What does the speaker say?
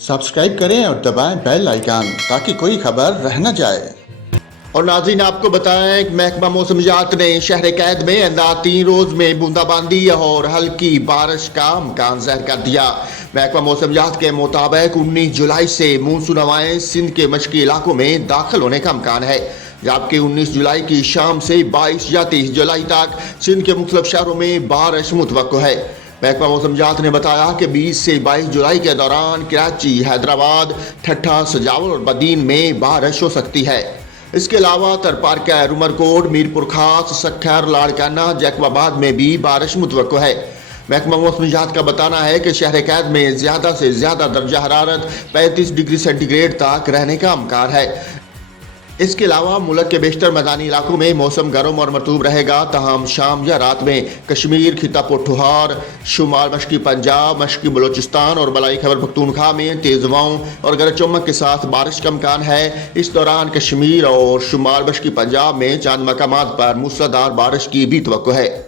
Subscribe करें और दबाएं बेल आइकन ताकि कोई खबर रह न जाए। और नाज़रीन, आपको बताएं कि महकमा मौसमियात ने शहर कैद में आइंदा 3 रोज में बूंदाबांदी और हल्की बारिश का इम्कान ज़ाहिर कर दिया। महकमा मौसमियात के मुताबिक 19 जुलाई से मानसून हवाएं सिंध के मशरकी इलाकों में दाखिल होने का इम्कान है, जबकि 19 जुलाई की शाम से 22 या 30 जुलाई तक सिंध के मुख्तलिफ शहरों में बारिश मुतवक्को है। महकमा मौसमियात ने बताया कि 20 से 22 जुलाई के दौरान कराची, हैदराबाद, ठट्ठा, सजावल और बदीन में बारिश हो सकती है। इसके अलावा तरपारका, उमरकोट, मीरपुर खास, सक्खर, लाड़काना, जैकबाबाद में भी बारिश मुतवक्को है। महकमा मौसमियात का बताना है कि शहर कैद में ज़्यादा से ज़्यादा दर्जा हरारत 35 डिग्री सेंटीग्रेड तक रहने का इम्कान है। इसके अलावा मुल्क के बेशतर मैदानी इलाकों में मौसम गर्म और मरतूब रहेगा, तहम शाम या रात में कश्मीर, खिता पोठोहार, शुमाल मशरकी पंजाब, मशरकी बलोचिस्तान और बलाई खैबर पख्तूनख्वा में तेज़ हवाओं और गरज चमक के साथ बारिश का इम्कान है। इस दौरान कश्मीर और शुमाल मशरकी पंजाब में चंद मकामात पर मूसलाधार बारिश की भी तवक्को है।